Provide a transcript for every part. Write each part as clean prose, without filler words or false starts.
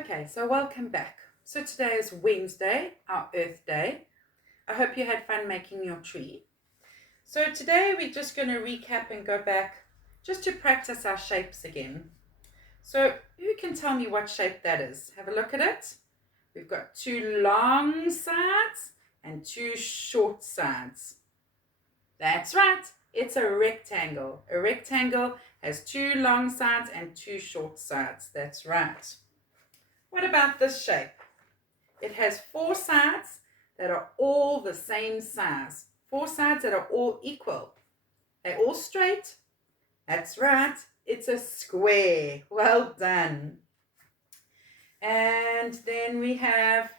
Okay, so welcome back. So today is Wednesday, our Earth Day. I hope you had fun making your tree. So today we're just going to recap and go back just to practice our shapes again. So who can tell me what shape that is? Have a look at it. We've got two long sides and two short sides. That's right. It's a rectangle. A rectangle has two long sides and two short sides. That's right. What about this shape? It has four sides that are all the same size. Four sides that are all equal. They're all straight. That's right. It's a square. Well done. And then we have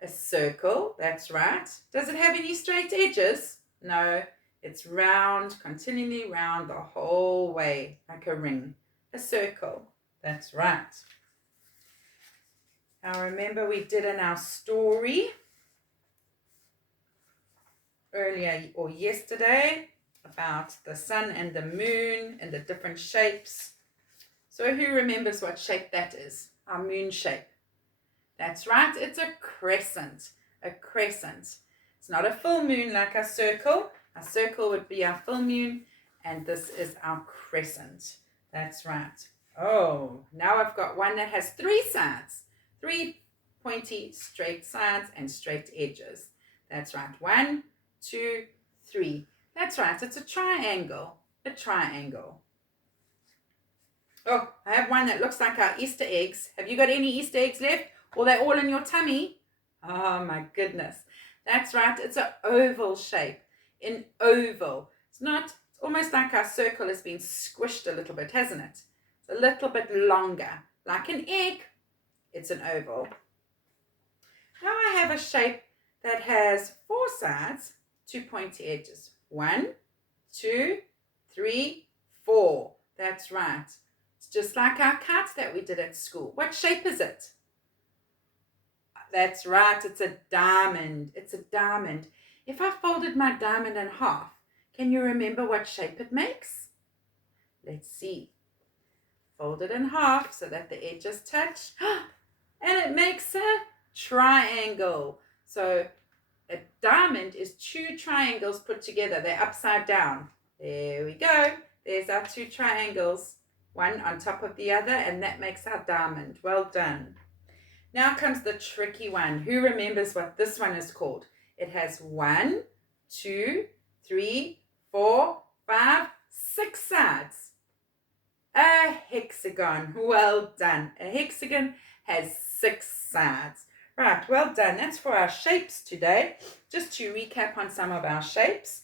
a circle. That's right. Does it have any straight edges? No. It's round, continually round the whole way, like a ring. A circle. That's right. Now remember we did in our story earlier or yesterday about the sun and the moon and the different shapes. So who remembers what shape that is? Our moon shape. That's right, it's a crescent. A crescent. It's not a full moon like a circle. A circle would be our full moon, and this is our crescent. That's right. Oh, now I've got one that has three sides. Three pointy straight sides and straight edges. That's right. 1, 2, 3. That's right. It's a triangle. A triangle. Oh, I have one that looks like our Easter eggs. Have you got any Easter eggs left? Or they're all in your tummy? Oh my goodness. That's right. It's an oval shape. An oval. It's almost like our circle has been squished a little bit, hasn't it? It's a little bit longer. Like an egg. It's an oval. Now I have a shape that has four sides, two pointy edges. 1, 2, 3, 4. That's right. It's just like our kites that we did at school. What shape is it? That's right. It's a diamond. It's a diamond. If I folded my diamond in half, can you remember what shape it makes? Let's see. Fold it in half so that the edges touch. And it makes a triangle. So a diamond is two triangles put together. They're upside down. There we go. There's our two triangles. One on top of the other, and that makes our diamond. Well done. Now comes the tricky one. Who remembers what this one is called? It has 1, 2, 3, 4, 5, 6 sides. A hexagon. Well done. A hexagon has 6 sides. Right, well done. That's for our shapes today. Just to recap on some of our shapes.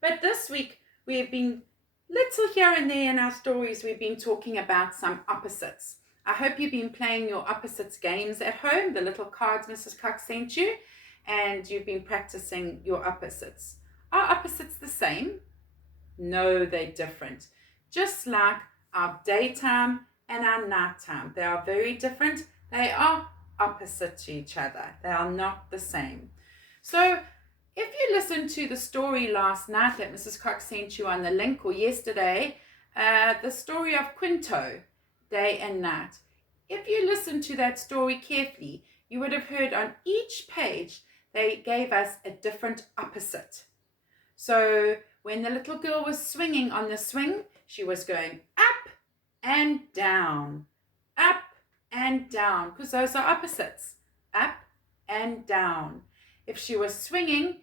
But this week we have been little here and there in our stories. We've been talking about some opposites. I hope you've been playing your opposites games at home, the little cards Mrs. Cox sent you, and you've been practicing your opposites. Are opposites the same? No, they're different. Just like our daytime and our nighttime. They are very different. They are opposite to each other. They are not the same. So if you listened to the story last night that Mrs. Cox sent you on the link, or yesterday, the story of Quinto, day and night. If you listened to that story carefully, you would have heard on each page they gave us a different opposite. So when the little girl was swinging on the swing, she was going up and down, because those are opposites, up and down. If she was swinging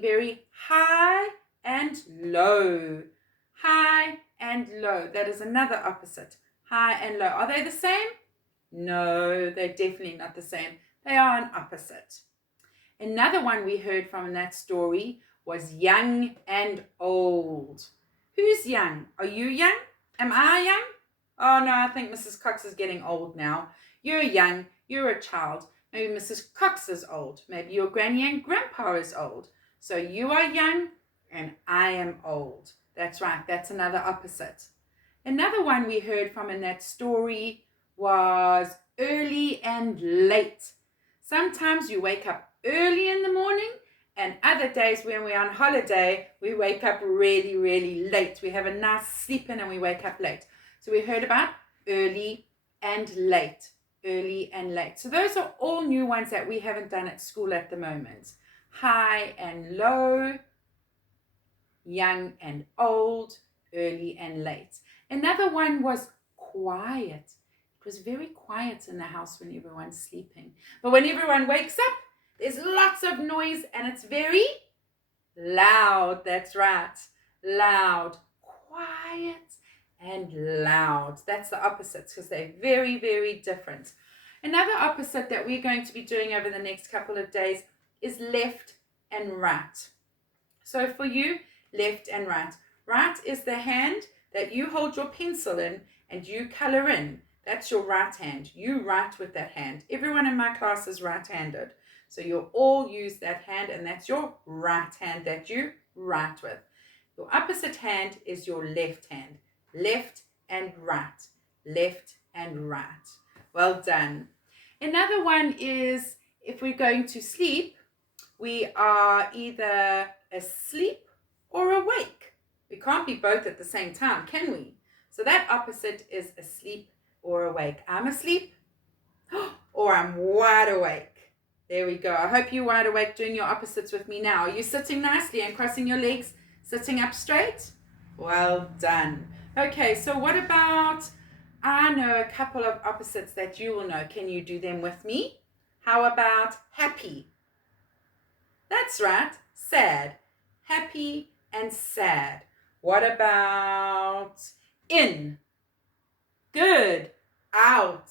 very high and low, high and low. That is another opposite, high and low. Are they the same? No, they're definitely not the same. They are an opposite. Another one we heard from that story was young and old. Who's young? Are you young? Am I young? Oh no, I think Mrs. Cox is getting old now. You're young. You're a child. Maybe Mrs. Cox is old. Maybe your granny and grandpa is old. So you are young and I am old. That's right. That's another opposite. Another one we heard from in that story was early and late. Sometimes you wake up early in the morning, and other days when we're on holiday, we wake up really, really late. We have a nice sleep in and we wake up late. So we heard about early and late. Early and late. So those are all new ones that we haven't done at school at the moment. High and low, young and old, early and late. Another one was quiet. It was very quiet in the house when everyone's sleeping. But when everyone wakes up, there's lots of noise and it's very loud. That's right. Loud. Quiet and loud. That's the opposites because they're very, very different. Another opposite that we're going to be doing over the next couple of days is left and right. So for you, left and right. Right is the hand that you hold your pencil in and you color in. That's your right hand. You write with that hand. Everyone in my class is right-handed. So you'll all use that hand and that's your right hand that you write with. Your opposite hand is your left hand. Left and right. Left and right. Well done. Another one is if we're going to sleep, we are either asleep or awake. We can't be both at the same time, can we? So that opposite is asleep or awake. I'm asleep or I'm wide awake. There we go. I hope you're wide awake doing your opposites with me now. Are you sitting nicely and crossing your legs, sitting up straight? Well done. Okay, so what about, I know a couple of opposites that you will know. Can you do them with me? How about happy? That's right, sad. Happy and sad. What about in? Good. Out.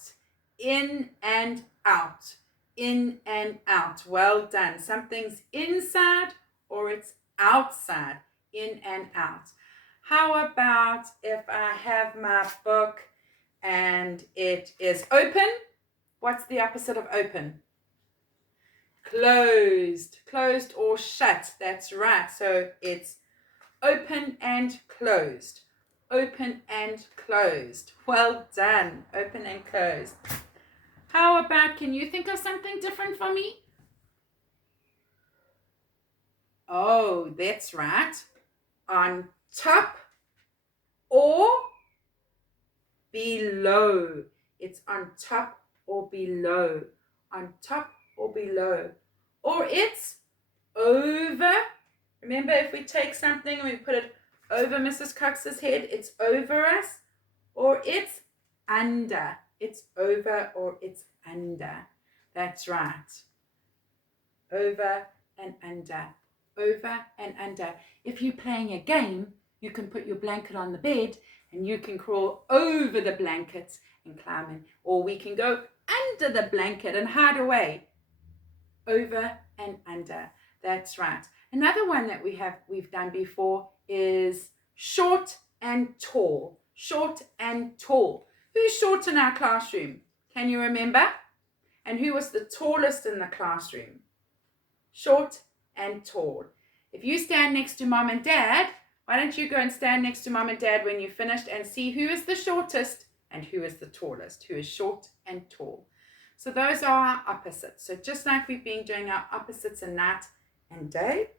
In and out. In and out. Well done. Something's inside or it's outside. In and out. How about if I have my book and it is open? What's the opposite of open? Closed. Closed or shut. That's right. So it's open and closed. Open and closed. Well done. Open and closed. How about, can you think of something different for me? Oh, that's right. On top or below. It's on top or below. On top or below. Or it's over. Remember, if we take something and we put it over Mrs. Cox's head, it's over us. Or it's under. It's over or it's under. That's right. Over and under. Over and under. If you're playing a game, you can put your blanket on the bed and you can crawl over the blankets and climb in. Or we can go under the blanket and hide away. Over and under. That's right. Another one that we've done before is short and tall. Short and tall. Who's short in our classroom? Can you remember? And who was the tallest in the classroom? Short and tall. If you stand next to mom and dad, why don't you go and stand next to mom and dad when you're finished and see who is the shortest and who is the tallest, who is short and tall. So those are our opposites. So just like we've been doing our opposites in night and day.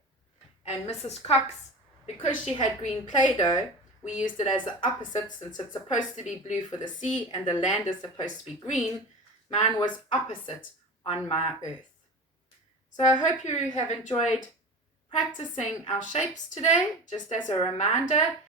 And Mrs. Cox, because she had green Play-Doh, we used it as the opposite since it's supposed to be blue for the sea and the land is supposed to be green. Mine was opposite on my earth. So I hope you have enjoyed practicing our shapes today, just as a reminder